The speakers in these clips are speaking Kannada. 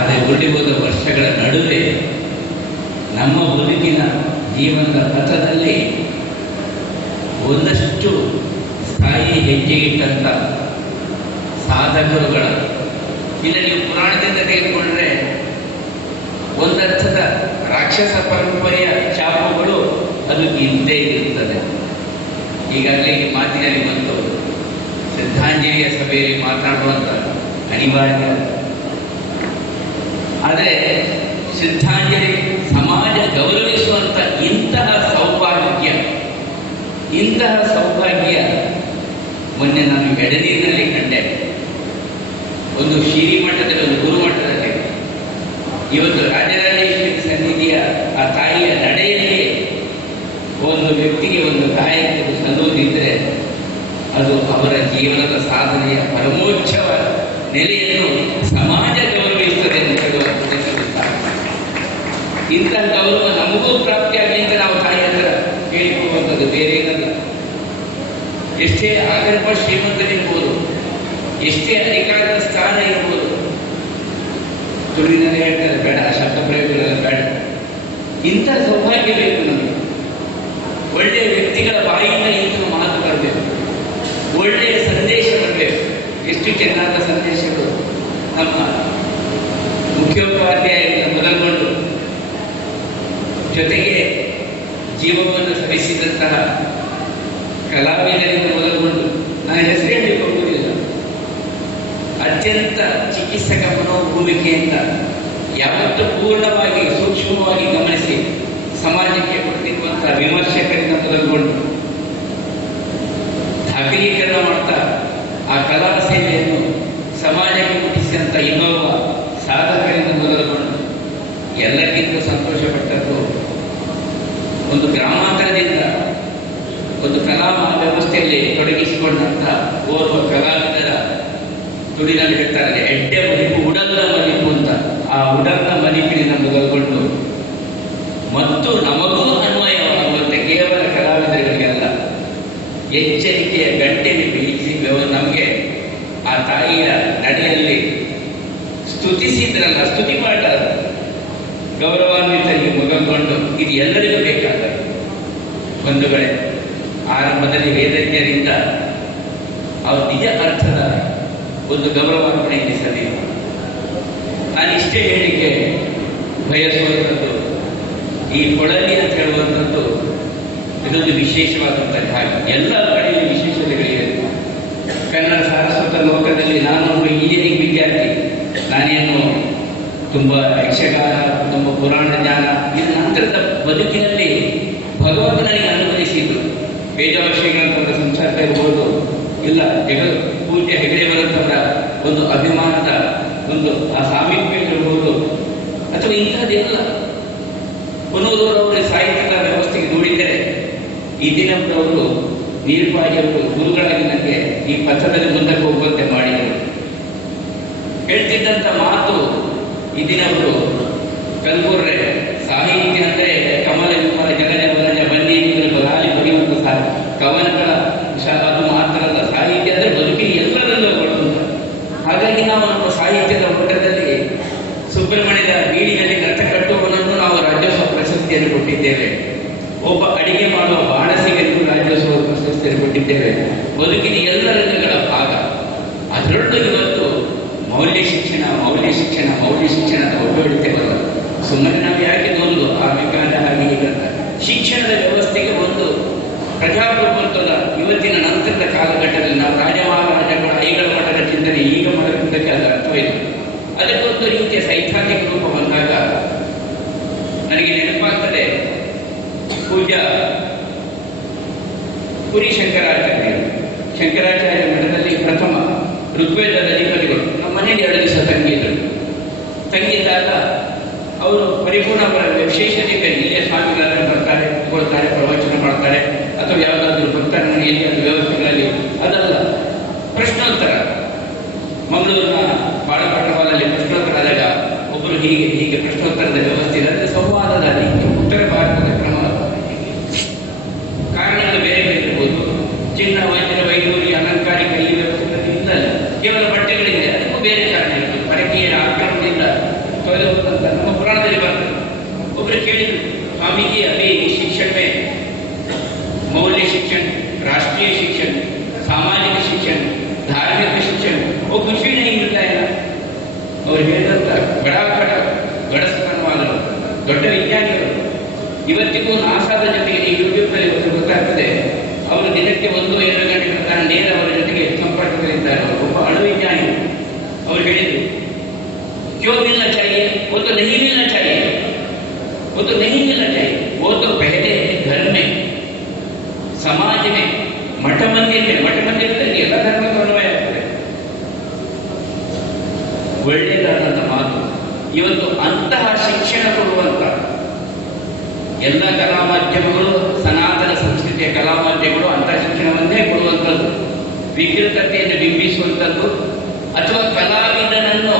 ಆದರೆ ಉರುಳಿಹೋದ ವರ್ಷಗಳ ನಡುವೆ ನಮ್ಮ ಬದುಕಿನ ಜೀವನದ ಪಥದಲ್ಲಿ ಒಂದಷ್ಟು ಸ್ಥಾಯಿ ಹೆಜ್ಜೆ ಇಟ್ಟಂಥ ಸಾಧಕರುಗಳ, ಇಲ್ಲ ನೀವು ಪುರಾಣದಿಂದ ತೆಗೆದುಕೊಂಡ್ರೆ ಒಂದರ್ಥದ ರಾಕ್ಷಸ ಪರಂಪರೆಯ ಛಾಪುಗಳು ಅದು ಇದ್ದೇ ಇರುತ್ತದೆ. ಈಗಾಗಲೇ ಈ ಮಾತಿನಲ್ಲಿ ಬಂತು, ಶ್ರದ್ಧಾಂಜಲಿಯ ಸಭೆಯಲ್ಲಿ ಮಾತನಾಡುವಂಥ ಅನಿವಾರ್ಯ. ಆದರೆ ಶ್ರದ್ಧಾಂಜಲಿ ಸಮಾಜ ಗೌರವಿಸುವಂಥ ಇಂತಹ ಸೌಭಾಗ್ಯ ಮೊನ್ನೆ ನಾನು ಎಡನೀರಿನಲ್ಲಿ ಕಂಡೆ. ಒಂದು ಶ್ರೀಮಠದಲ್ಲಿ, ಒಂದು ಗುರುಮಠದಲ್ಲಿ ಇವತ್ತು ರಾಜರಾಜೇಶ್ವರಿ ಸನ್ನಿಧಿಯ ಆ ತಾಯಿಯ ನಡೆಯಲ್ಲಿ ಒಂದು ವ್ಯಕ್ತಿಗೆ, ಒಂದು ಗಾಯಕರಿಗೆ ಸಲ್ಲುವುದಿದ್ದರೆ ಅದು ಅವರ ಜೀವನದ ಸಾಧನೆಯ ಪರಮೋಚ್ಚ ನೆಲೆಯನ್ನು ಸಮಾಜ ಗೌರವಿಸುತ್ತದೆ ಅಂತ ಹೇಳುವಂಥದ್ದು. ಇಂತಹ ಗೌರವ ನಮಗೂ ಪ್ರಾಪ್ತಿಯಾಗಲಿ ಅಂತ ನಾವು ತಾಯಿ ಹತ್ರ ಕೇಳಿಕೊಳ್ಳುವಂಥದ್ದು, ಬೇರೆ ಏನಲ್ಲ. ಎಷ್ಟೇ ಆಗರ್ಭ ಶ್ರೀಮಂತರಿರ್ಬೋದು, ಎಷ್ಟೇ ಅಧಿಕಾರದ ಸ್ಥಾನ ಇರ್ಬೋದು, ತುಳುವಿನಲ್ಲಿ ಹೇಳ್ತಾರೆ ಬೇಡ, ಶಬ್ದ ಪ್ರಯೋಗಗಳೆಲ್ಲ ಬೇಡ. ಇಂಥ ಸೌಭಾಗ್ಯ ಬೇಕು ನಮಗೆ. ಒಳ್ಳೆಯ ವ್ಯಕ್ತಿಗಳ ಬಾಯಿಂದ ಇಂಥ ಮಾತು ಬರಬೇಕು, ಒಳ್ಳೆಯ ಸಂದೇಶ ಬರಬೇಕು. ಎಷ್ಟು ಚೆನ್ನಾದ ಸಂದೇಶಗಳು ನಮ್ಮ ಮುಖ್ಯೋಪಾಧ್ಯಾಯರಿಂದ ಮೊದಲುಗೊಂಡು ಜೊತೆಗೆ ಜೀವವನ್ನು ಸವಿಸಿದಂತಹ ಕಲಾವಿದರಿಂದ ಮೊದಲುಗೊಂಡು, ನಾನು ಹೆಸರು ಹೇಳಲಿಕ್ಕೆ ಹೋಗುವುದಿಲ್ಲ, ಅತ್ಯಂತ ಚಿಕಿತ್ಸಕ ಮನೋಭೂಮಿಕೆಯಿಂದ ಯಾವತ್ತೂ ಪೂರ್ಣವಾಗಿ ಸೂಕ್ಷ್ಮವಾಗಿ ಗಮನಿಸಿ ಸಮಾಜಕ್ಕೆ ಕೊಟ್ಟಿರುವಂತಹ ವಿಮರ್ಶಕರಿಂದ ಮೊದಲುಗೊಂಡು ದಾಖಲೀಕರಣ ಮಾಡ್ತಾ ಆ ಕಲಾ ಸೇವೆಯನ್ನು ಸಮಾಜಕ್ಕೆ ಮುಟ್ಟಿಸಿದಂಥ ಇನ್ನೋರ್ವ ಸಾಧಕರಿಂದ ಮೊದಲುಗೊಂಡು ಎಲ್ಲಕ್ಕಿಂತ ಸಂತೋಷಪಟ್ಟದ್ದು ಒಂದು ಗ್ರಾಮಾಂತರದಿಂದ ಒಂದು ಕಲಾ ವ್ಯವಸ್ಥೆಯಲ್ಲಿ ತೊಡಗಿಸಿಕೊಂಡಂಥ ಓರ್ವ ಕಲಾವಿದರ ತುಳಿನಲ್ಲಿ ಹೇಳ್ತಾರೆ ಎಡ್ಡೆ ಮಲಿಪು ಉಡಲ್ನ ಮಲಿಪು ಅಂತ. ಆ ಉಡಲ್ನ ಮಲಿಪಿನಿಂದ ಮೊದಲುಗೊಂಡು ಮತ್ತು ನಮಗೂ ಅನ್ವಯವಾಗುವಂತೆ ಕೇವಲ ಕಲಾವಿದರಿಗೆಲ್ಲ ಎಚ್ಚರಿಕೆಯ ಗಂಟೆಗೆ ಬೀಸಿ ನಮಗೆ ಆ ತಾಯಿಯ ನಡೆಯಲ್ಲಿ ಸ್ತುತಿಸಿದ್ರಲ್ಲ, ಸ್ತುತಿ ಪಾಠ ಗೌರವಾನ್ವಿತರಿಗೆ ಮೊದಲುಗೊಂಡು ಇದು ಎಲ್ಲರಿಗೂ ಬೇಕಾದ ಬಂಧುಗಳೇ. ಆರಂಭದಲ್ಲಿ ವೇದಜ್ಞರಿಂದ ಅವರು ನಿಜ ಅರ್ಥದ ಒಂದು ಗೌರವಾರ್ಪಣೆ ಎನಿಸಲಿಲ್ಲ. ನಾನು ಇಷ್ಟೇ ಹೇಳಿಕೆ ಬಯಸುವಂಥದ್ದು, ಈ ಕೊಳಲಿ ಅಂತ ಹೇಳುವಂಥದ್ದು ಇದೊಂದು ವಿಶೇಷವಾದಂಥ ಜಾಗ. ಎಲ್ಲ ಕಡೆಯಲ್ಲಿ ವಿಶೇಷತೆಗಳಿವೆ. ಕನ್ನಡ ಸಾರಸ್ವತ ಲೋಕದಲ್ಲಿ ನಾನೊಬ್ಬ ಇಂಜಿನಿಯರಿಂಗ್ ವಿದ್ಯಾರ್ಥಿ. ನಾನೇನು ತುಂಬ ಯಕ್ಷಗಾನ, ತುಂಬ ಪುರಾಣ ಜ್ಞಾನ, ಇದು ನಂತರದ ಬದುಕಿನಲ್ಲಿ ಭಗವಂತ ನನಗೆ ಅನುಗ್ರಹಿಸಿದ್ರು. ವೇದವರ್ಷಿಗಳಂತವರ ಸಂಸಾರ ಇರ್ಬೋದು, ಇಲ್ಲ ಪೂಜ್ಯ ಹೆಗಡೆಯವರಂತವರ ಒಂದು ಅಭಿಮಾನದ ಒಂದು ಆ ಸಾಮೀಪ್ಯ ಇರ್ಬೋದು, ಅಥವಾ ಇಂಥದ್ದೆಲ್ಲ ಪುನೋದವರವರ ಸಾಹಿತ್ಯದ ವ್ಯವಸ್ಥೆಗೆ ದೂಡಿದರೆ ಈ ದಿನವರು ನೀರ್ಪಾಯಿಯವರು ಗುರುಗಳಾಗಿ ನನಗೆ ಈ ಪಥದಲ್ಲಿ ಮುಂದಕ್ಕೆ ಹೋಗುವಂತೆ ಮಾಡಿದರು. ಹೇಳ್ತಿದ್ದಂಥ ಮಾತು ಈ ದಿನವರು ಕಲ್ಬುರ್ರೆ ಸಾಹಿತ್ಯ ಅಂದರೆ ಕಮಲ ವಿಮಲ ಜಗಜ ವರಜ ಬನ್ನಿ ಬಲಾಲಿ ಬರೆಯುವಂಥ ಕವನಗಳ ಅದು ಮಾತ್ರಲ್ಲ, ಸಾಹಿತ್ಯ ಅಂದರೆ ಬದುಕಿನ ಎಲ್ಲರಲ್ಲೂ ಕೊಡುವಂಥ. ಹಾಗಾಗಿ ನಾವು ನಮ್ಮ ಸಾಹಿತ್ಯದ ಓಟದಲ್ಲಿ ಸುಬ್ರಹ್ಮಣ್ಯದ ಬೀಡಿನಲ್ಲಿ ರಥ ಕಟ್ಟುವವನನ್ನು ನಾವು ರಾಜ್ಯೋತ್ಸವ ಪ್ರಶಸ್ತಿಯನ್ನು ಕೊಟ್ಟಿದ್ದೇವೆ. ಒಬ್ಬ ಅಡಿಗೆ ಮಾಡುವ ಬಾಣಸಿಗರಿಗೂ ರಾಜ್ಯೋತ್ಸವ ಪ್ರಶಸ್ತಿಯನ್ನು ಕೊಟ್ಟಿದ್ದೇವೆ. ಬದುಕಿನ ಎಲ್ಲ ರಂಗಗಳ ಭಾಗ. ಅದರೊಳಗೆ ಇವತ್ತು ಮೌಲ್ಯ ಶಿಕ್ಷಣ ಅಂತ ಒಟ್ಟೊಡಿತೇವಲ್ಲ. ಸುಮ್ಮನೆ ನಾವು ಯಾಕೆ ಒಂದು ಆ ವಿಜ್ಞಾನ ಹಾಗೆ ಹೀಗಂತ ಶಿಕ್ಷಣದ ವ್ಯವಸ್ಥೆಗೆ ಒಂದು ಪ್ರಜಾಪ್ರಭುತ್ವದ ಇವತ್ತಿನ ನಂತರದ ಕಾಲಘಟ್ಟದಲ್ಲಿ ನಾವು ರಾಜಮಹಾರಾಜಗಳ ಐಗಳ ಮಠದ ಚಿಂತನೆ ಈಗ ಮಾಡೋದಕ್ಕೆ ಅದರ ಅರ್ಥವಿಲ್ಲ. ಅದಕ್ಕೊಂದು ರೀತಿಯ ಸೈದ್ಧಾಂತಿಕ ರೂಪ ಬಂದಾಗ ನನಗೆ ನೆನಪಾಗ್ತದೆ ಪೂಜ್ಯ ಪುರಿ ಶಂಕರಾಚಾರ್ಯ ಮಠದಲ್ಲಿ ಪ್ರಥಮ ಋಗ್ವೇದದ ಅಧಿಪತಿಗಳು ನಮ್ಮ ಮನೆಯಲ್ಲಿ 2 ದಿವಸ ತಂಗಿದ್ದಾಗ ಅವರು ಪರಿಪೂರ್ಣ ವಿಶೇಷತೆಗೆ ಇಲ್ಲಿಯ ಸ್ವಾಮಿಗಳನ್ನು ಬರ್ತಾರೆ, ತಗೊಳ್ತಾರೆ, ಪ್ರವಚನ ಮಾಡ್ತಾರೆ, ಅಥವಾ ಯಾವುದಾದ್ರೂ ಭಕ್ತರ ಮನೆಯಲ್ಲಿ ಅದು ವ್ಯವಸ್ಥೆಗಳಲ್ಲಿ ಅದಲ್ಲ. ಪ್ರಶ್ನೋತ್ತರ ಮಂಗಳೂರಿನ ಬಾಳಪಟ್ಟಣದಲ್ಲಿ ಪ್ರಶ್ನೋತ್ತರ ಆದಾಗ ಒಬ್ಬರು ಹೀಗೆ ಪ್ರಶ್ನೋತ್ತರದ ವ್ಯವಸ್ಥೆ ಇದೆ. ಅಂದರೆ ಸಂವಾದದ ರೀತಿ ಉತ್ತರ ಭಾರತದ ಕ್ರಮ. ಕಾರಣಗಳು ಬೇರೆ ಬೇರೆ ಇರ್ಬೋದು. ಚಿನ್ನ, ವಜ್ರ, ವೈಡೂರ್ಯ, ಅಲಂಕಾರಿಕ ಈ ವ್ಯವಸ್ಥೆಗಳಿಂದ ಕೇವಲ ಬಟ್ಟೆಗಳಿದೆ, ಅದಕ್ಕೂ ಬೇರೆ ಕಾರಣ ಇರ್ತದೆ. ಪರಕೀಯರ ಆಕ್ರಮಣದಿಂದ ಬರುತ್ತಂತ ನಮ್ಮ ಪುರಾಣದಲ್ಲಿ ಬರ್ತದೆ. ಒಬ್ಬರು ಕೇಳಿದ್ರು, ಸ್ವಾಮೀಜಿ ಅಭಿ ಶಿಕ್ಷಣ ಮೇ मौल्य शिक्षण, राष्ट्रीय शिक्षण, सामाजिक शिक्षण, धार्मिक शिक्षण वो कुछ भी नहीं मिलता है ना. और ಹೇಳಿದಂತ ಗಡಸತನವಾದರು ದೊಡ್ಡ ವಿಜ್ಞಾನಿಗಳು ಇವತ್ತಿಗೂ ನಾಸಾದ ಜೊತೆಗೆ ಈ ಯೂಟ್ಯೂಬ್ನಲ್ಲಿ ಗೊತ್ತಾಗ್ತದೆ, ಅವರು ದಿನಕ್ಕೆ 1-2 ಗಂಟೆಗಳ ಕಾಲ ನೇರ ಅವರ ಜೊತೆಗೆ ಸಂಪರ್ಕದಲ್ಲಿದ್ದಾರೆ. ಒಬ್ಬ ಅಣು ವಿಜ್ಞಾನಿ ಅವರು ಹೇಳಿದರು, क्यों मिलना चाहिए, वो तो नहीं मिलना चाहिए, वो तो नहीं मिलना चाहिए, वो तो पहले घर में, समाज में, मठ ಮಂದಿರದಲ್ಲಿ ಎಲ್ಲ ಧರ್ಮಕ್ಕೂ ಅನ್ವಯ ಆಗ್ತದೆ. ಒಳ್ಳೆಯದಾದಂಥ ಮಾತು. ಇವತ್ತು ಅಂತಹ ಶಿಕ್ಷಣ ಕೊಡುವಂತ ಎಲ್ಲ ಕಲಾ ಮಾಧ್ಯಮಗಳು, ಸನಾತನ ಸಂಸ್ಕೃತಿಯ ಕಲಾ ಮಾಧ್ಯಮಗಳು ಅಂತಹ ಶಿಕ್ಷಣವನ್ನೇ ಕೊಡುವಂಥದ್ದು. ವಿಕೃತತೆಯನ್ನು ಬಿಂಬಿಸುವಂಥದ್ದು ಅಥವಾ ಕಲಾವಿದನನ್ನು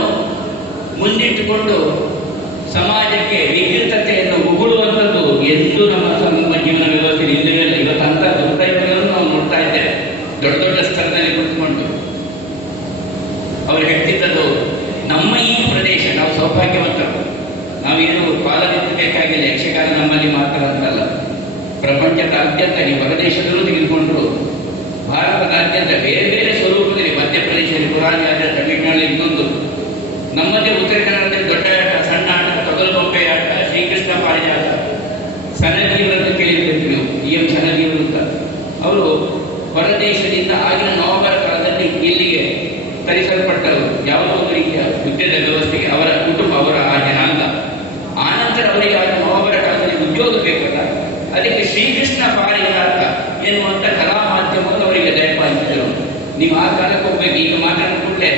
ಮುಂದಿಟ್ಟುಕೊಂಡು ಸಮಾಜಕ್ಕೆ ವಿಕೃತತೆಯನ್ನು ಉಗುಳುವಂಥದ್ದು ಎಂದು ನಮ್ಮ ಜೀವನ ವ್ಯವಸ್ಥೆ ಇಲ್ಲವೇ ಇಲ್ಲ. ಇವತ್ತು ಅಂತ ದುರ್ದೈವಗಳನ್ನು ನಾವು ನೋಡ್ತಾ ಇದ್ದೇವೆ. ದೊಡ್ಡ ದೊಡ್ಡ ಸ್ಥಳದಲ್ಲಿ ಕುಳಿತುಕೊಂಡು ಅವರು ಹೇಳ್ತಿದ್ದದ್ದು, ನಮ್ಮ ಈ ಪ್ರದೇಶ ನಾವು ಸೌಭಾಗ್ಯವಂತರು, ನಾವೇನು ಪಾಲನೆತ್ತಬೇಕಾಗಿಲ್ಲ, ಯಕ್ಷಗಾನ ನಮ್ಮಲ್ಲಿ ಮಾತ್ರ ಅಂತಲ್ಲ, ಪ್ರಪಂಚದಾದ್ಯಂತ ನೀವು ಹೊರದೇಶದಲ್ಲೂ ತೆಗೆದುಕೊಂಡ್ರು, ಭಾರತದಾದ್ಯಂತ ಬೇರೆ ಬೇರೆ ಸ್ವರೂಪದಲ್ಲಿ, ಮಧ್ಯಪ್ರದೇಶದಲ್ಲಿ ಪುರಾಣಿ ಆಟ, ತಮಿಳುನಾಡು ಇನ್ನೊಂದು, ನಮ್ಮದೇ ಉತ್ತರ ಕನ್ನಡದಲ್ಲಿ ದೊಡ್ಡ ಆಟ, ಸಣ್ಣ ಆಟ, ತೊಗಲುಗೊಂಬೆ ಆಟ, ಶ್ರೀಕೃಷ್ಣ ಪಾರಿಜಾತ, ಸನಗೀವರನ್ನು ಕೇಳಿರ್ತೀವಿ ನೀವು, ಎಂ ಸನಗೀವರು ಅಂತ. ಅವರು ಹೊರದೇಶದಿಂದ ಆಗಿನ ನವಂಬರ್ ಕಾಲದಲ್ಲಿ ಇಲ್ಲಿಗೆ ತರಿಸಲ್ಪಟ್ಟರು, ಯಾವುದೋ ಒಂದು ರೀತಿಯ ಯುದ್ಧದ ವ್ಯವಸ್ಥೆಗೆ, ಅವರ ಕುಟುಂಬ, ಅವರ ಆ ಜನಾಂಗ. ಆನಂತರ ಅವರಿಗೆ ಆಗ ನವಂಬರ್ ಕಾಲದಲ್ಲಿ ಉದ್ಯೋಗ ಬೇಕಲ್ಲ, ಅದಕ್ಕೆ ಶ್ರೀಕೃಷ್ಣ ಪಾರಿಜಾತ ಎನ್ನುವಂಥ ಕಲಾ ಮಾಧ್ಯಮವನ್ನು ಅವರಿಗೆ ದಯಪಾಲಿಸಿದರು. ನೀವು ಆ ಕಾಲಕ್ಕೆ ಹೋಗ್ಬೇಕು, ಈಗ ಮಾತಾಡಿದ ಕೂಡಲೇ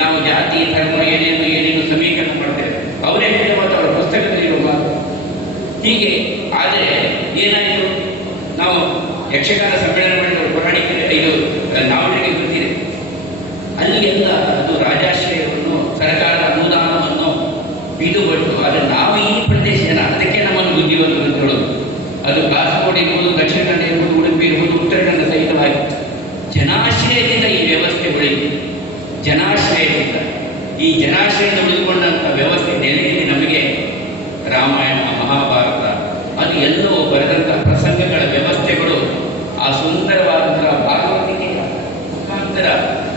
ನಾವು ಜಾತಿ ಧರ್ಮ ಏನೇನು ಸಮೀಕರಣ ಮಾಡ್ತೇವೆ, ಅವರೇ ಹೇಳಿದ ಮಾತು ಅವರ ಪುಸ್ತಕದಲ್ಲಿರುವ ಮಾತು. ಹೀಗೆ ಆದರೆ ಏನಾಯಿತು, ನಾವು ಯಕ್ಷಗಾನ ಸಮ್ಮೇಳನ ಮಾಡಿದವರು ಪುರಾಣಿಕರು, ಇದು ನಾವಣಿಗೆ ಗೊತ್ತಿದೆ, ಅಲ್ಲಿ ಎಲ್ಲ ಅದು ರಾಜಾಶ್ರಯವನ್ನು, ಸರ್ಕಾರದ ಅನುದಾನವನ್ನು ಬಿಡುಬಟ್ಟು, ಆದರೆ ನಾವು ಈ ಪ್ರದೇಶ ಜನ, ಅದಕ್ಕೆ ನಮ್ಮನ್ನು ಬುದ್ಧಿವಂತರು ಹೇಳೋದು. ಅದು ಕಾಸರಗೋಡು ಇರ್ಬೋದು, ದಕ್ಷಿಣ ಕನ್ನಡ ಇರ್ಬೋದು, ಉಡುಪಿ ಇರ್ಬೋದು, ಉತ್ತರ ಕನ್ನಡ ಸಹಿತವಾಗಿ ಜನಾಶ್ರಯದಿಂದ ಈ ವ್ಯವಸ್ಥೆ ಉಳಿಯಿತು. ಜನಾಶ್ರಯದಿಂದ, ಈ ಜನಾಶ್ರಯದಿಂದ ಉಳಿದುಕೊಂಡಂಥ ವ್ಯವಸ್ಥೆ ನೆಲೆಯಲ್ಲಿ ನಮಗೆ ರಾಮಾಯಣ, ಮಹಾಭಾರತ, ಅದು ಎಲ್ಲವೂ ಬರೆದಂಥ ಪ್ರಸಂಗಗಳ ವ್ಯವಸ್ಥೆಗಳು, ಆ ಸುಂದರವಾದಂತಹ ಭಾಗವತಿಕೆಯ ಮುಖಾಂತರ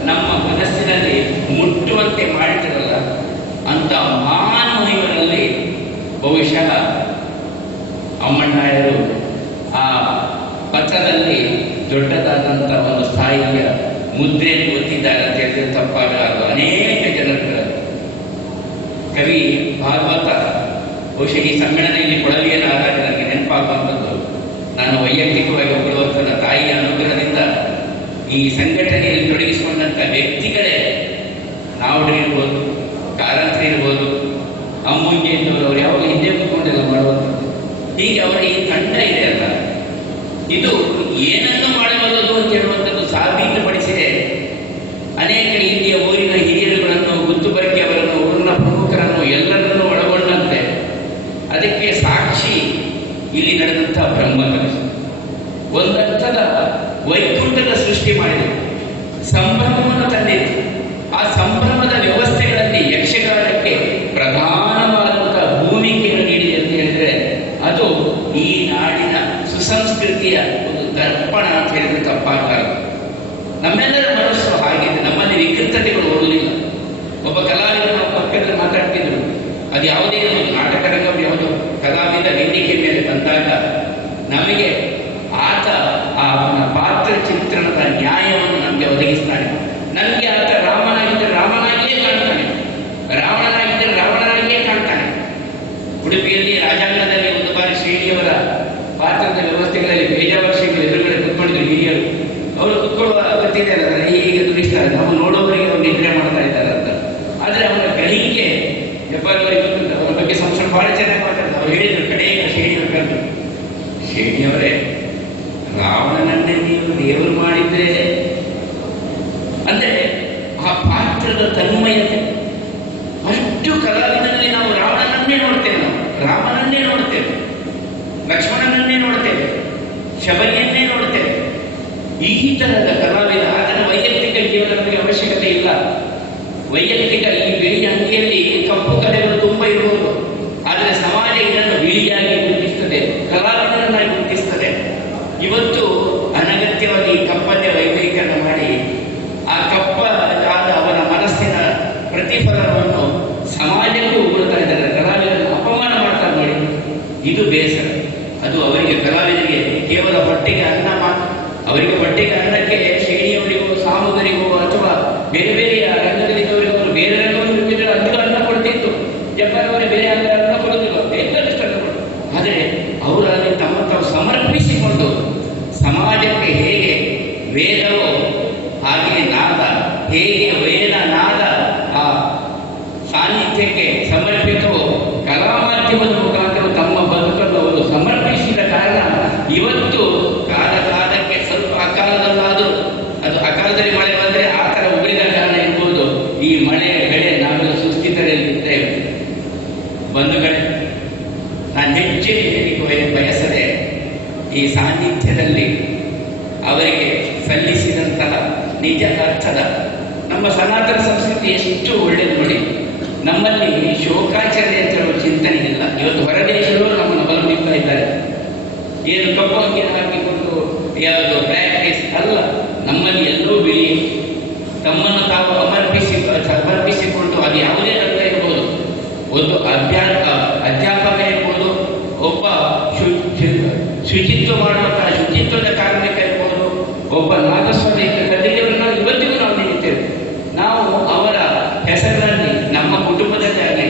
ನಮ್ಮ ಮನಸ್ಸಿನಲ್ಲಿ ಮುಟ್ಟುವಂತೆ ಮಾಡಿದರಲ್ಲ, ಅಂತ ಮಹಾನ್ಮಹಿಮರಲ್ಲಿ ಬಹುಶಃ ಅಮ್ಮಣ್ಣಾಯರು ಆ ಪತ್ರದಲ್ಲಿ ದೊಡ್ಡದಾದಂಥ ಒಂದು ಸ್ಥಾಯಿಯ ಮುದ್ರೆಯನ್ನು ಒತ್ತಿದ್ದಾರೆ ಅಂತ ಹೇಳಿದ್ರೆ ತಪ್ಪಾಗಲಾರದು. ಅನೇಕ ಜನರುಗಳು ಕವಿ ಭಾಗವತ ಬಹುಶಃ ಈ ಸಮ್ಮೇಳನದಲ್ಲಿ ಕೊಳಲಿಯಲಾದಾಗ ನನಗೆ ನೆನಪಾಗುವಂಥದ್ದು, ನಾನು ವೈಯಕ್ತಿಕವಾಗಿ ಒಬ್ಬರುವಂಥದ್ದು ತಾಯಿಯ ಅನುಗ್ರಹದಿಂದ ಈ ಸಂಘಟನೆಯಲ್ಲಿ ತೊಡಗಿಸಿಕೊಂಡಂಥ ವ್ಯಕ್ತಿಗಳೇ ನಾವುಡ್ರು ಇರ್ಬೋದು, ಕಾರಂತರು ಇರ್ಬೋದು, ಅಮ್ಮುಂಜೆ ಇದ್ದವರು, ಅವರು ಯಾವಾಗ ಹಿಂದೆ ಕೂತ್ಕೊಂಡೆಲ್ಲ ಮಾಡುವಂಥದ್ದು. ಹೀಗೆ ಅವರ ಈ ತಂಡ ಇದೆ ಅಲ್ಲ, ಇದು ಏನನ್ನು ಮಾಡಬಲ್ಲದು ಅಂತ ಹೇಳುವಂಥದ್ದು ಸಾಬೀತುಪಡಿಸಿದೆ. ಅನೇಕ ಇಲ್ಲಿಯ ಊರಿನ ಹಿರಿಯರುಗಳನ್ನು, ಗುತ್ತುಬರ್ಗಿಯವರನ್ನು, ಊರಿನ ಪ್ರಮುಖರನ್ನು ಎಲ್ಲರನ್ನೂ ಒಳಗೊಂಡಂತೆ ಅದಕ್ಕೆ ಸಾಕ್ಷಿ ಇಲ್ಲಿ ನಡೆದಂಥ ಬ್ರಹ್ಮಕಲಶ. ಒಂದರ್ಥದ ವೈಕುಂಠದ ಸೃಷ್ಟಿ ಮಾಡಿದೆ, ಸಂಭ್ರಮವನ್ನು ತಂದಿತ್ತು. ಆ ಸಂಭ್ರಮದ ವ್ಯವಸ್ಥೆಗಳಲ್ಲಿ ಯಕ್ಷಗಾನಕ್ಕೆ ಪ್ರಧಾನವಾದಂಥ ಭೂಮಿಕೆಯನ್ನು ನೀಡಿದೆ ಅಂತ ಹೇಳಿದ್ರೆ ಅದು ಈ ನಾಡಿನ ಸುಸಂಸ್ಕೃತಿಯ ಒಂದು ದರ್ಪಣ ಅಂತ ಹೇಳಿದ್ರೆ ತಪ್ಪಾಗಲಾರದು. ನಮ್ಮೆಲ್ಲರ ಮನಸ್ಸು ಹಾಗಿದೆ, ನಮ್ಮಲ್ಲಿ ವಿಕೃತತೆಗಳು ಓಡುವುದಿಲ್ಲ. ಒಬ್ಬ ಕಲಾವಿದ ನಾವು ಪಕ್ಕದಲ್ಲಿ ಮಾತಾಡ್ತಿದ್ರು, ಅದು ಯಾವುದೇ ಒಂದು ನಾಟಕ ರಂಗ ಯಾವುದು ಕಲಾವಿದ ವೇದಿಕೆ ಮೇಲೆ ಬಂದಾಗ ನಮಗೆ ಆತ ಆ ಪಾತ್ರ ಚಿತ್ರಣದ ನ್ಯಾಯವನ್ನು ನಮಗೆ ಒದಗಿಸ್ತಾನೆ. ನನಗೆ ಆತ ರಾಮನಾಗಿದ್ದರೆ ರಾಮನಾಗಿಯೇ ಕಾಣ್ತಾನೆ, ರಾವಣನಾಗಿದ್ದರೆ ರಾವಣನಾಗಿಯೇ ಕಾಣ್ತಾನೆ. ಉಡುಪಿಯಲ್ಲಿ ರಾಜಾಂಗಣದಲ್ಲಿ ಒಂದು ಬಾರಿ ಶ್ರೀನಿಯವರ ಪಾತ್ರದ ವ್ಯವಸ್ಥೆಗಳಲ್ಲಿ ಬೇಜಾವರ್ಷಗಳು ಎದುರುಗಡೆ ಕುತ್ಕೊಂಡಿದ್ರು ಹಿರಿಯರು. ಅವರು ಕುತ್ಕೊಳ್ಳುವ ಗೊತ್ತಿದೆ ಅಲ್ಲ, ಹೀಗೆ ದುಡಿಸ್ತಾರೆ, ನಾವು ನೋಡೋವರಿಗೆ ಅವ್ರು ನಿದ್ರೆ ಮಾಡ್ತಾ ಇದ್ದಾರೆ ಅಂತ. ಆದರೆ ಅವರ ಗ್ರಹಿಕೆ ಹೆಬ್ಬಾರವರಿಗೆ ಗೊತ್ತಿಲ್ಲ, ಅವರ ಬಗ್ಗೆ ಸಂಸ್ಥೆ ಬಹಳ ಚೆನ್ನಾಗಿ ಮಾತಾಡ್ತಾರೆ. ಅವ್ರು ಹೇಳಿದ್ರು ಕಡೆಯ ಶ್ರೇಣಿಯವರು ಕರೆದು, ಶ್ರೇಣಿಯವರೇ, ರಾವಣನನ್ನೇ ನೀವು ದೇವರು ಮಾಡಿದ್ರೆ ಅಂದರೆ ಆ ಪಾತ್ರದ ತನ್ಮಯತೆ ಅಷ್ಟು ಕಲಾವಿದನಲ್ಲಿ ನಾವು ರಾವಣನನ್ನೇ ನೋಡ್ತೇವೆ, ನಾವು ರಾಮನನ್ನೇ ನೋಡ್ತೇವೆ, ಲಕ್ಷ್ಮಣನನ್ನೇ ನೋಡ್ತೇವೆ, ಶಬರಿಯನ್ನೇ ನೋಡ್ತೇವೆ. ಈ ತರಹದ ಕಲಾವಿದ, ಅದರ ವೈಯಕ್ತಿಕ ಜೀವನ ನಮಗೆ ಅವಶ್ಯಕತೆ ಇಲ್ಲ. ವೈಯಕ್ತಿಕ ಈ ಬಿಳಿ ಅಂಗಿಯಲ್ಲಿ ಕಪ್ಪು ಕಲೆಗಳು ತುಂಬ ಇರುವುದು, ಕೇವಲ ಹೊಟ್ಟೆಗೆ ಅನ್ನ ಮಾತ್ರ. ಅವರಿಗೆ ಹೊಟ್ಟೆಗೆ ಅನ್ನಕ್ಕೆ ಶ್ರೇಣಿಯವರಿಗೂ ಸಾಮುಗರಿಗೂ ಅಥವಾ ಬೇರೆ ಬೇರೆ ರಂಗದಲ್ಲಿದ್ದವರಿಗೂ ಅವರು ಬೇರೆ ರಂಗವನ್ನು ಅದಕ್ಕೂ ಅನ್ನ ಕೊಡ್ತಿತ್ತು. ಜಪಾನವರೇ ಬೇರೆ ಅನ್ನ ಕೊಡೋದಿಲ್ಲ, ಬೇಕಾದಷ್ಟು ಅನ್ನ ಕೊಡೋದು. ಆದರೆ ಅವರಲ್ಲಿ ತಮ್ಮ ತಾವು ಸಮರ್ಪಿಸಿಕೊಂಡು ಸಮಾಜಕ್ಕೆ ಹೇಗೆ ವೇದವೋ ಹಾಗೆ ನಾದ, ಹೇಗೆ ವೇದ ನಾದ ಆ ಸಾನ್ನಿಧ್ಯಕ್ಕೆ ಸಮರ್ಪಿತವೋ ಕಲಾ ಮಾಧ್ಯಮದ ಮುಖಾಂತರ ತಮ್ಮ ಬದುಕನ್ನು ಅವರು ಸಮರ್ಪಿಸಿದ ಕಾರಣ ಇವತ್ತು ಕಾಲ ಕಾಲಕ್ಕೆ ಸ್ವಲ್ಪ ಅಕಾಲದಲ್ಲಾದರೂ ಅದು ಅಕಾಲದಲ್ಲಿ ಮಳೆ ಬಂದರೆ ಆ ಥರ ಉಳಿದ ಕಾರಣ ಇರ್ಬೋದು. ಈ ಮಳೆಯ ಬೆಳೆ ನಾವೆಲ್ಲ ಸುಸ್ಥಿತರಲ್ಲಿದ್ದೇವೆ. ಬಂಧುಗಳೇ, ನಾನು ಹೆಚ್ಚು ಹೇಳಲಿಕ್ಕೆ ಬಯಸದೆ ಈ ಸಾನ್ನಿಧ್ಯದಲ್ಲಿ ಅವರಿಗೆ ಸಲ್ಲಿಸಿದಂತಹ ನಿಜ ಅರ್ಥದ ನಮ್ಮ ಸನಾತನ ಸಂಸ್ಕೃತಿ ಎಷ್ಟು ಒಳ್ಳೆಯದು ನೋಡಿ. ನಮ್ಮಲ್ಲಿ ಶೋಕಾಚರಣೆ ಅಂತ ಹೇಳುವ ಚಿಂತನೆ ಇಲ್ಲ. ಇವತ್ತು ಹೊರದೇಶದವರು ನಮ್ಮನ್ನು ಅವಲಂಬಿಸ್ತಾ ಇದ್ದಾರೆ. ಏನು ಕಪ್ಪು ಅಂಗಿನ ಹಾಕಿಕೊಂಡು ಯಾವುದು ಪ್ರಾಕ್ಟೀಸ್ ಅಲ್ಲ, ನಮ್ಮಲ್ಲಿ ಎಲ್ಲರೂ ಬಿಳಿ ತಮ್ಮನ್ನು ತಾವು ಸಮರ್ಪಿಸಿಕೊಂಡು ಅದು ಯಾವುದೇ ರಂಗ ಇರ್ಬೋದು, ಒಂದು ಅಧ್ಯಾಪಕ ಇರ್ಬೋದು, ಒಬ್ಬ ಶುಚಿತ್ವ ಮಾಡುವಂತಹ ಶುಚಿತ್ವದ ಕಾರ್ಮಿಕ ಇರ್ಬೋದು, ಒಬ್ಬ ನಾಗಸ್ವರ ಕದಿಯವರನ್ನ ಇವತ್ತಿಗೂ ನಾವು ನೆನೀತೇವೆ. ನಾವು ಅವರ ಹೆಸರಿನಲ್ಲಿ ನಮ್ಮ ಕುಟುಂಬದಲ್ಲಿ ಆಗಲಿ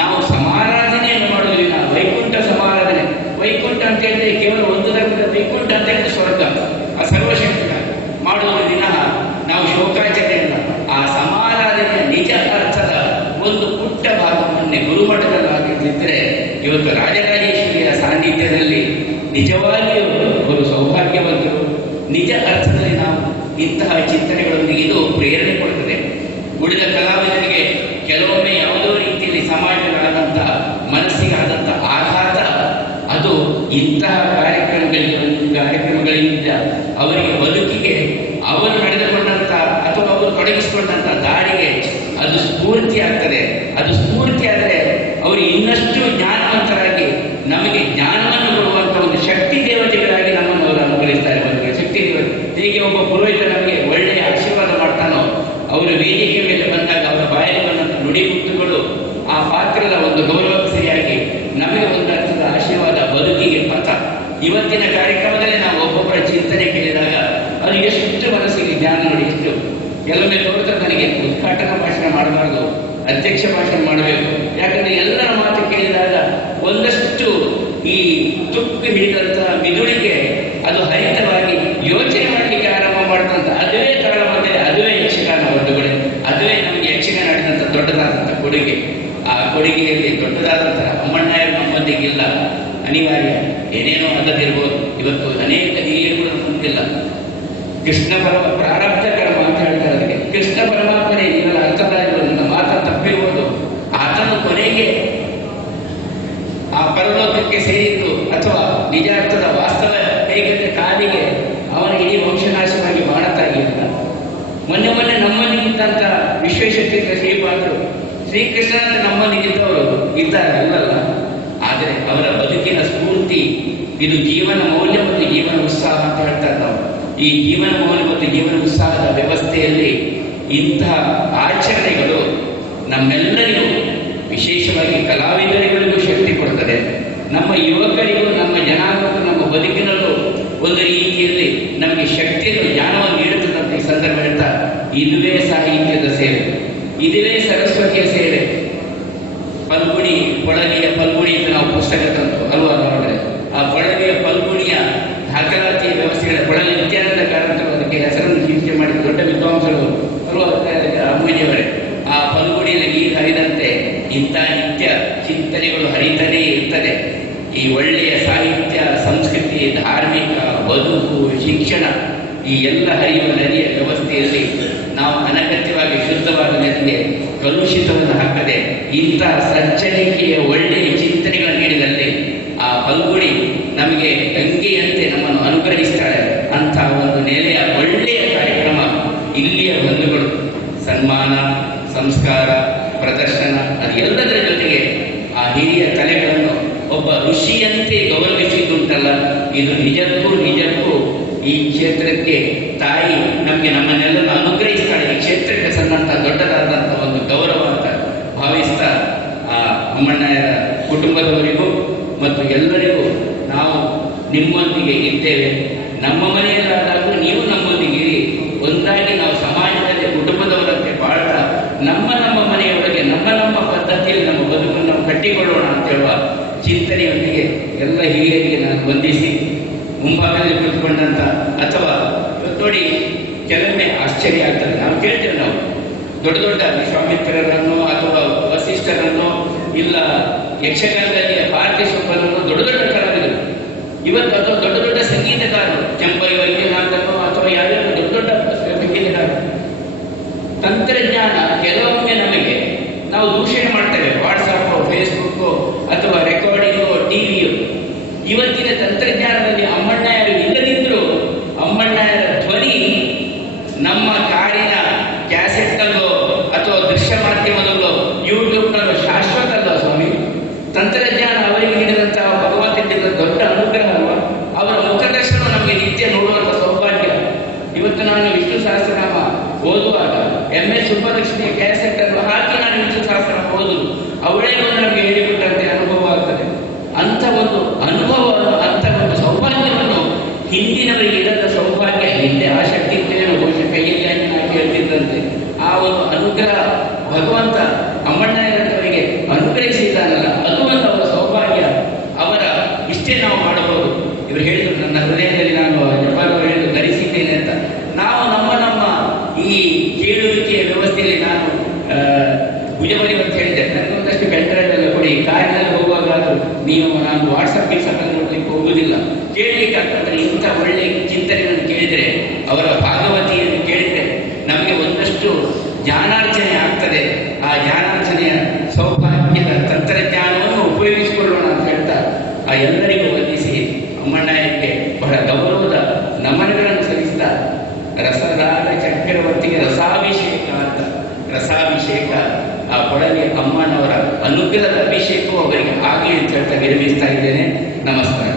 ನಾವು ಸಮಾರಾಧನೆಯನ್ನು ಮಾಡುವುದಿಲ್ಲ. ವೈಕುಂಠ ಸಮಾರಾಧನೆ, ವೈಕುಂಠ ಅಂತ ಹೇಳಿದ್ರೆ ಕೇವಲ ಒಂದು ಧರ್ಮದ ವೈಕುಂಠ ಅಂತ ಹೇಳಿದ್ರೆ ಸ್ವರ್ಗ, ಆ ಸರ್ವಶಕ್ತ ಮಾಡುವ ದಿನ ನಾವು ಶೋಕಾಚರಣೆಯಲ್ಲ, ಆ ಸಮಾರಾಧನೆಯ ನಿಜ ಅರ್ಥದ ಒಂದು ಪುಟ್ಟ ಭಾಗವನ್ನೇ ಗುರುಮಠದಲ್ಲಾಗಿದ್ದರೆ ಇವತ್ತು ರಾಜರಾಜೇಶ್ವರಿಯ ಸಾನ್ನಿಧ್ಯದಲ್ಲಿ ನಿಜವಾಗಿಯೂ ಅವರು ಸೌಭಾಗ್ಯವಂತರು. ನಿಜ ಅರ್ಥದಲ್ಲಿ ನಾವು ಇಂತಹ ಚಿಂತನೆಗಳೊಂದಿಗೆ ಇದು ಪ್ರೇರಣೆ ಕೊಡುತ್ತದೆ. ಉಳಿದ ಕಲಾವಿದರಿಗೆ ಕೆಲವೊಮ್ಮೆ ಯಾವುದೋ ರೀತಿಯಲ್ಲಿ ಸಮಾಜಗಳಾದಂತಹ ಮನಸ್ಸಿಗಾದಂಥ ಆಘಾತ ಅದು ಇಂತಹ ಕಾರ್ಯಕ್ರಮಗಳಿಂದ ಅವರಿಗೆ ಬದುಕಿಗೆ ಅವರು ನಡೆದುಕೊಂಡಂಥ ಅಥವಾ ಅವರು ತೊಡಗಿಸಿಕೊಂಡಂಥ ದಾರಿಗೆ ಅದು ಸ್ಫೂರ್ತಿ ಆಗ್ತದೆ. ಅದು ಸ್ಫೂರ್ತಿ ಆದರೆ ಅವರು ಇನ್ನಷ್ಟು ಜ್ಞಾನವಂತರಾಗಿ ನಮಗೆ ಜ್ಞಾನವನ್ನು ಕೊಡುವಂಥ ಒಂದು ಶಕ್ತಿ ದೇವತೆಗಳಾಗಿ ನಮ್ಮನ್ನು ಅವರು ಅನುಗ್ರಹಿಸ್ತಾರೆ. ಶಕ್ತಿ ದೇವತೆ ಹೇಗೆ ಒಬ್ಬ ಪುರೋಹಿತ ನಮಗೆ ಒಳ್ಳೆಯ ಆಶೀರ್ವಾದ ಮಾಡ್ತಾನೋ, ಅವರು ವೇದಿಕೆ ಮೇಲೆ ಬಂದಾಗ ಅವರ ಬಾಯಲ್ಲಿ ಬಂದಂಥ ನುಡಿಮುತ್ತುಗಳು ಆ ಪಾತ್ರದ ಒಂದು ಗೌರವಕ್ಕೆ ಸರಿಯಾಗಿ ನಮಗೆ ಒಂದು ಅರ್ಥದ ಆಶೀರ್ವಾದ, ಬದುಕಿಗೆ ಪಥ. ಇವತ್ತಿನ ಕಾರ್ಯಕ್ರಮದಲ್ಲಿ ನಾವು ಒಬ್ಬೊಬ್ಬರ ಚಿಂತನೆ ಕೇಳಿದಾಗ ಅದು ಎಷ್ಟು ಮನಸ್ಸಿಗೆ ಜ್ಞಾನ ನೋಡಿ, ಎಷ್ಟು ಕೆಲವೊಮ್ಮೆ ತೋರುತ್ತದೆ ನನಗೆ ಉದ್ಘಾಟನಾ ಭಾಷಣ ಮಾಡಬಾರ್ದು, ಅಧ್ಯಕ್ಷ ಭಾಷಣ ಮಾಡಬೇಕು. ಯಾಕಂದ್ರೆ ಎಲ್ಲರ ಮಾತು ಕೇಳಿದಾಗ ಒಂದಷ್ಟು ಈ ತುಕ್ಕು ಹಿಡಿದಂಥ ಮಿದುಳಿಗೆ ಅದು ಹರಿತವಾಗಿ ಯೋಚನೆ ಮಾಡಲಿಕ್ಕೆ ಆರಂಭ ಮಾಡಿದಂಥ ಅದುವೇ ತರಳ ಬಂದರೆ ಅದುವೇ ಯಕ್ಷಗಾನ ಹೊರಡುಗಡೆ, ಅದುವೇ ನಮಗೆ ಯಕ್ಷಗಾನ ಆಡಿದಂಥ ದೊಡ್ಡದಾದಂಥ ಕೊಡುಗೆ. ಆ ಕೊಡುಗೆಯಲ್ಲಿ ದೊಡ್ಡದಾದಂತಹ ಅಮ್ಮಣ್ಣಯ್ಯ ನಮ್ಮೊಂದಿಗಿಲ್ಲ, ಅನಿವಾರ್ಯ. ಏನೇನೋ ಅಲ್ಲದಿರ್ಬೋದು. ಇವತ್ತು ಅನೇಕ ಹಿರಿಯರು ನಮ್ಮೊಂದಿಲ್ಲ. ಕೃಷ್ಣ ಪ್ರಾರಬ್ಧ ಕರ್ಮ ಅಂತ ಹೇಳ್ತಾರೆ ಅದಕ್ಕೆ. ಕೃಷ್ಣ ಪರಮಾತ್ಮನೇ ನೀವೆಲ್ಲ ಅರ್ಥದಾಗಿರೋದ್ರಿಂದ ಮಾತ್ರ ತಪ್ಪಿರ್ಬೋದು. ಆತನು ಕೊನೆಗೆ ಆ ಪರಲೋಕಕ್ಕೆ ಸೇರಿದ್ದು ಅಥವಾ ನಿಜ ಅರ್ಥದ ವಾಸ್ತವ ಹೇಗೆಂದ್ರೆ ಕಾಲಿಗೆ ಅವನ ಇಡೀ ವಂಶನಾಶವಾಗಿ ಮಾಡತಾಗಿಲ್ಲ. ಮೊನ್ನೆ ನಮ್ಮಲ್ಲಿದ್ದಂಥ ವಿಶ್ವೇಶತೀರ್ಥ ಶ್ರೀಪಾದರು ಶ್ರೀಕೃಷ್ಣ ನಮ್ಮಲ್ಲಿದ್ದವರು ಇದ್ದಾರೆ ಅಲ್ಲಲ್ಲ. ಆದರೆ ಅವರ ಬದುಕಿನ ಸ್ಫೂರ್ತಿ ಇದು ಜೀವನ ಮೌಲ್ಯ ಮತ್ತು ಜೀವನ ಉತ್ಸಾಹ ಅಂತ ಹೇಳ್ತಾರೆ ನಾವು. ಈ ಜೀವನ ಮೌಲ್ಯ ಮತ್ತು ಜೀವನ ಉತ್ಸಾಹದ ವ್ಯವಸ್ಥೆಯಲ್ಲಿ ಇಂತಹ ಆಚರಣೆಗಳು ನಮ್ಮೆಲ್ಲರಿಗೂ, ವಿಶೇಷವಾಗಿ ಕಲಾವಿದರಿಗಳಿಗೂ ಶಕ್ತಿ ಕೊಡ್ತದೆ. ನಮ್ಮ ಯುವಕರಿಗೂ, ನಮ್ಮ ಜನಾಂಗಕ್ಕೂ, ನಮ್ಮ ಬದುಕಿನಲ್ಲೂ ಒಂದು ರೀತಿಯಲ್ಲಿ ನಮಗೆ ಶಕ್ತಿಯನ್ನು, ಜ್ಞಾನವನ್ನು ನೀಡುತ್ತದೆ. ಈ ಸಂದರ್ಭ ಹೇಳ್ತಾ, ಇದುವೇ ಸಾಹಿತ್ಯದ ಸೇವೆ, ಇದುವೇ ಸರಸ್ವತಿಯ ಸೇವೆ. ಫಲ್ಗುಣಿ, ಕೊಳಲಿಯ ಫಲ್ಗುಣಿ ಅಂತ ನಾವು ಪುಸ್ತಕ ತಂತು ಅಲ್ವಾ ನೋಡಿದ್ರೆ, ಆ ಕೊಳಲಿಯ ಫಲ್ಗುಣಿಯ ದಾಖಲಾತಿಯ ವ್ಯವಸ್ಥೆಗಳ ಕೊಳಲಿ ನಿತ್ಯಾನಂದ ಕಾರಂತರು ಅದಕ್ಕೆ ಹೆಸರನ್ನು ಚಿಂತೆ ಮಾಡಿದ ದೊಡ್ಡ ವಿದ್ವಾಂಸರು ಅಲ್ವಾ ಅಮ್ಮಜಿಯವರೇ. ಆ ಫಲ್ಗುಣಿಯಲ್ಲಿ ನೀರು ಹರಿದಂತೆ ಇಂಥ ನಿತ್ಯ ಚಿಂತನೆಗಳು ಹರಿತಾನೇ ಇರ್ತದೆ. ಈ ಒಳ್ಳೆಯ ಸಾಹಿತ್ಯ, ಸಂಸ್ಕೃತಿ, ಧಾರ್ಮಿಕ ಬದುಕು, ಶಿಕ್ಷಣ ಈ ಎಲ್ಲ ಹರಿಯುವ ನದಿಯ ವ್ಯವಸ್ಥೆಯಲ್ಲಿ ನಾವು ಅನಗತ್ಯವಾಗಿ ಶುದ್ಧವಾದ ನದಿಗೆ ಕಲುಷಿತವನ್ನು ಹಾಕದೆ ಇಂಥ ಸಜ್ಜನಿಕೆಯ ಒಳ್ಳೆಯ ಚಿಂತನೆಗಳನ್ನು ನೀಡಿದಲ್ಲಿ ಆ ಫಲ್ಗುಣಿ ನಮಗೆ ಗಂಗೆಯಂತೆ ನಮ್ಮನ್ನು ಅನುಗ್ರಹಿಸ್ತಾಳೆ. ಅಂಥ ಒಂದು ನೆಲೆಯ ಒಳ್ಳೆಯ ಕಾರ್ಯಕ್ರಮ ಇಲ್ಲಿಯ ಬಂಧುಗಳು ಸನ್ಮಾನ, ಸಂಸ್ಕಾರ, ಪ್ರದರ್ಶನ ಅದೆಲ್ಲದರ ಜೊತೆಗೆ ಆ ಹಿರಿಯ ಕಲೆಗಳನ್ನು ಒಬ್ಬ ಋಷಿಯಂತೆ ಗೌರವಿಸಿದ್ದುಂಟಲ್ಲ, ಇದು ನಿಜಕ್ಕೂ ಈ ಕ್ಷೇತ್ರಕ್ಕೆ ತಾಯಿ ನಮಗೆ ನಮ್ಮನ್ನೆಲ್ಲರೂ ಅನುಗ್ರಹಿಸ್ತಾಳೆ. ಈ ಕ್ಷೇತ್ರಕ್ಕೆ ಸನ್ನಂಥ ದೊಡ್ಡದಾದಂಥ ಒಂದು ಗೌರವ ಅಂತ ಭಾವಿಸ್ತಾ ಆ ಅಮ್ಮಣ್ಣಯ್ಯರ ಕುಟುಂಬದವರಿಗೂ ಮತ್ತು ಎಲ್ಲರಿಗೂ ನಾವು ನಿಮ್ಮೊಂದಿಗೆ ಇದ್ದೇವೆ. ನಮ್ಮ ಮನೆಯಲ್ಲಾದಾಗೂ ನೀವು ನಮ್ಮೊಂದಿಗೆ ಇರಿ. ಒಂದಾಗಿ ನಾವು ಸಮಾಜದಲ್ಲಿ ಕುಟುಂಬದವರಂತೆ ಬಾಳ್ತಾ ನಮ್ಮ ಮನೆಯೊಳಗೆ ನಮ್ಮ ಪದ್ಧತಿಯಲ್ಲಿ ನಮ್ಮ ಬದುಕನ್ನು ನಾವು ಕಟ್ಟಿಕೊಳ್ಳೋಣ ಅಂತ ಹೇಳುವ ಚಿಂತನೆಯೊಂದಿಗೆ ಎಲ್ಲ ಹಿರಿಯರಿಗೆ ನಾನು ವಂದಿಸಿ ಮುಂಭಾಗದಲ್ಲಿ ಕುಳಿತುಕೊಂಡಂತ ಅಥವಾ ಇವತ್ತು ನೋಡಿ ಕೆಲವೊಮ್ಮೆ ಆಶ್ಚರ್ಯ ಆಗ್ತದೆ. ನಾವು ಕೇಳ್ತೇವೆ, ನಾವು ದೊಡ್ಡ ದೊಡ್ಡ ವಿಶ್ವಾಮಿತ್ರರನ್ನು ಅಥವಾ ವಸಿಷ್ಠರನ್ನು ಇಲ್ಲ ಯಕ್ಷಗಾನದಲ್ಲಿ ಪಾರ್ಥಿಸುಬ್ಬರನ್ನು ದೊಡ್ಡ ದೊಡ್ಡ ಕಲಾವಿದರು, ಇವತ್ತು ಅಥವಾ ದೊಡ್ಡ ದೊಡ್ಡ ಸಂಗೀತಗಾರರು, ಕೆಂಪೈ ವೈದ್ಯನಾಥನೋ ಅಥವಾ ಯಾವ್ಯಾವ ದೊಡ್ಡ ದೊಡ್ಡ ಸಂಗೀತಗಾರರು. ತಂತ್ರಜ್ಞಾನ ಕೆಲವೊಮ್ಮೆ ನಮಗೆ ನಾವು ದೂಷಣೆ ಮಾಡ್ತೇವೆ, ವಾಟ್ಸಪ್, ಫೇಸ್ಬುಕ್ ಅಥವಾ ರೆಕಾರ್ಡಿಂಗು, ಟಿವಿಯು. ಇವತ್ತಿನ ತಂತ್ರಜ್ಞಾನದಲ್ಲಿ ಅಮ್ಮಣ್ಣಯರು ಇಲ್ಲದಿದ್ದರೂ ಅಮ್ಮಣ್ಣಯರ ಧ್ವನಿ ನಮ್ಮ ಕಾರಿನ ಕ್ಯಾಸೆಟ್ನಲ್ಲೋ ಅಥವಾ ದೃಶ್ಯ ಮಾಧ್ಯಮದಲ್ಲೋ ಯೂಟ್ಯೂಬ್ನಲ್ಲೋ ಶಾಶ್ವತ ಅಲ್ಲ ಸ್ವಾಮಿ. ತಂತ್ರಜ್ಞಾನ ಅವರಿಗೆ ನೀಡಿದಂತಹ ಭಗವಂತ ನೀಡಿದ ದೊಡ್ಡ ಅನುಗ್ರಹ ಅಲ್ವಾ. ಅವರ ಮುಖದರ್ಶನ ನಮಗೆ ನಿತ್ಯ ನೋಡುವಂಥ ಸೌಭಾಗ್ಯ. ಇವತ್ತು ನಾನು ವಿಷ್ಣು ಸಹಸ್ರನಾಮ ಓದುವಾಗ MS ಸುಬ್ಬಲಕ್ಷ್ಮಿಯ ಕ್ಯಾಸೆಟ್ ಅನ್ನು ಹಾಕಿ ನಾನು ವಿಷ್ಣು ಸಹಸ್ರನಾಮ ಓದುದು ಅವಳೇ ಒಂದು ನಮಗೆ ಹೇಳಿಬಿಟ್ಟಂತೆ ಅನುಭವ ಆಗ್ತದೆ. ಅಂಥ ಒಂದು ಅನುಭವವನ್ನು, ಅಂಥ ಒಂದು ಸೌಭಾಗ್ಯವನ್ನು ಹಿಂದಿನವರಿಗೆ ಇರದ ಸೌಭಾಗ್ಯ ಹಿಂದೆ ಆ ಶಕ್ತಿ ಏನು ಬಹುಶಃ ಕೈಯಲ್ಲಿ ಆಗಿ ನಾನು ಕೇಳ್ತಿದ್ದಂತೆ ಆ ಒಂದು ಅನುಗ್ರಹ ಭಗವಂತ ಅಮ್ಮಣ್ಣಯವರಿಗೆ ಅನುಗ್ರಹಿಸಿದ್ದಾನಲ್ಲ, ಅದು ಒಂದು ಅವರ ಸೌಭಾಗ್ಯ. ಅವರ ಇಷ್ಟೇ ನಾವು ಮಾಡಬಹುದು. ಇವರು ಹೇಳಿದ್ರು, ನನ್ನ ಹೃದಯದಲ್ಲಿ ನಾನು ಜಪಾಲವರು ಹೇಳಿದ್ರು ಧರಿಸಿದ್ದೇನೆ ಅಂತ. ನಾವು ನಮ್ಮ ಈ ಕೇಳುವಿಕೆಯ ವ್ಯವಸ್ಥೆಯಲ್ಲಿ ನಾನು ಭುಜಮರಿ ಅಂತ ಹೇಳಿದ್ದೆ, ನನಗೊಂದಷ್ಟು ಪೆನ್ಡ್ರೈವ್ ಎಲ್ಲ ಕೊಡಿ, ಕಾರಿನಲ್ಲಿ ಹೋಗುವಾಗಾದ್ರೂ ನೀವು ನಾನು ವಾಟ್ಸಪ್ ನೋಡ್ಲಿಕ್ಕೆ ಹೋಗುವುದಿಲ್ಲ, ಕೇಳಲಿಕ್ಕೆ ಆಗ್ತದೆ. ಇಂಥ ಒಳ್ಳೆ ಚಿಂತನೆಯನ್ನು ಕೇಳಿದರೆ, ಅವರ ಭಾಗವತಿಯನ್ನು ಕೇಳಿದರೆ ನಮಗೆ ಒಂದಷ್ಟು ಜ್ಞಾನಾರ್ಜನೆ ಆಗ್ತದೆ. ಆ ಜ್ಞಾನಾರ್ಜನೆಯ ಸೌಭಾಗ್ಯದ ತಂತ್ರಜ್ಞಾನವನ್ನು ಉಪಯೋಗಿಸಿಕೊಳ್ಳೋಣ ಅಂತ ಹೇಳ್ತಾ ಆ ಎಲ್ಲರಿಗೂ ವಂದಿಸಿ ಅಮ್ಮಣ್ಣಯ್ಯಕ್ಕೆ ಬಹಳ ಗೌರವದ ನಮನಗಳನ್ನು ಸಲ್ಲಿಸ್ತಾ ರಸರಾಗ ಚಕ್ರವರ್ತಿಗೆ ರಸಾಭಿಷೇಕ ಅಂತ, ರಸಾಭಿಷೇಕ ಆ ಕೊಡಲಿ ಅಮ್ಮನವರ ಅನುಗ್ರಹದ ಅಭಿಷೇಕವು ಅವರಿಗೆ ಆಗಲಿ ಅಂತ ಹೇಳ್ತಾ ವಿರಮಿಸ್ತಾ ಇದ್ದೇನೆ. ನಮಸ್ಕಾರ.